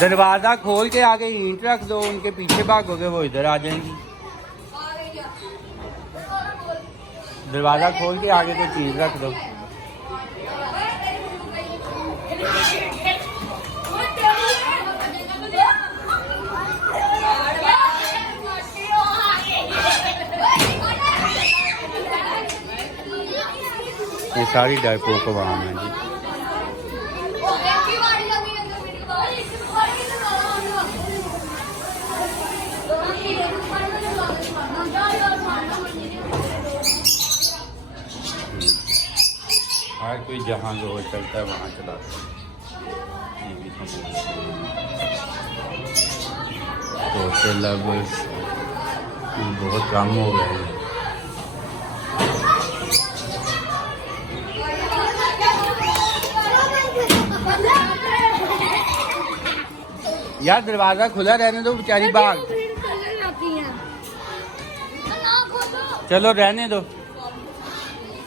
दरवाज़ा खोल के आगे ईंट रख दो, उनके पीछे भागोगे वो इधर आ जाएंगी। दरवाज़ा खोल के आगे कोई चीज़ रख दो। ये सारी डायपो को वहाँ है जी। हर कोई जहाँ जो चलता है वहाँ चलाता है। ये भी तो लगभग बहुत कम हो गए हैं। यार दरवाज़ा खुला रहने दो, बेचारी भाग। चलो रहने दो।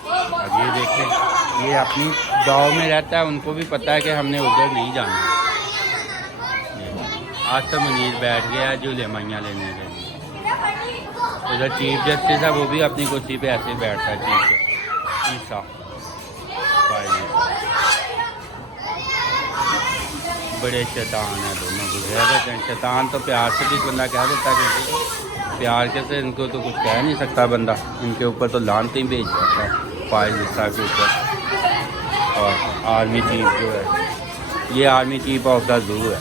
अब ये देखें, ये अपनी गांव में रहता है, उनको भी पता है कि हमने उधर नहीं जाना। आज तो मुनीर बैठ गया झूले मैया लेने के लिए। उधर चीफ जस्टिस है, वो भी अपनी कुर्सी पे ऐसे बैठता है। चीफ साहब बड़े शैतान है दोनों गुजरे। शैतान तो प्यार से भी बंदा कह देता है, प्यार के से इनको तो कुछ कह नहीं सकता बंदा। इनके ऊपर तो लानते ही भेज जाता है फाइज साहब के ऊपर। और आर्मी चीफ जो है, ये army chief of the zoo है।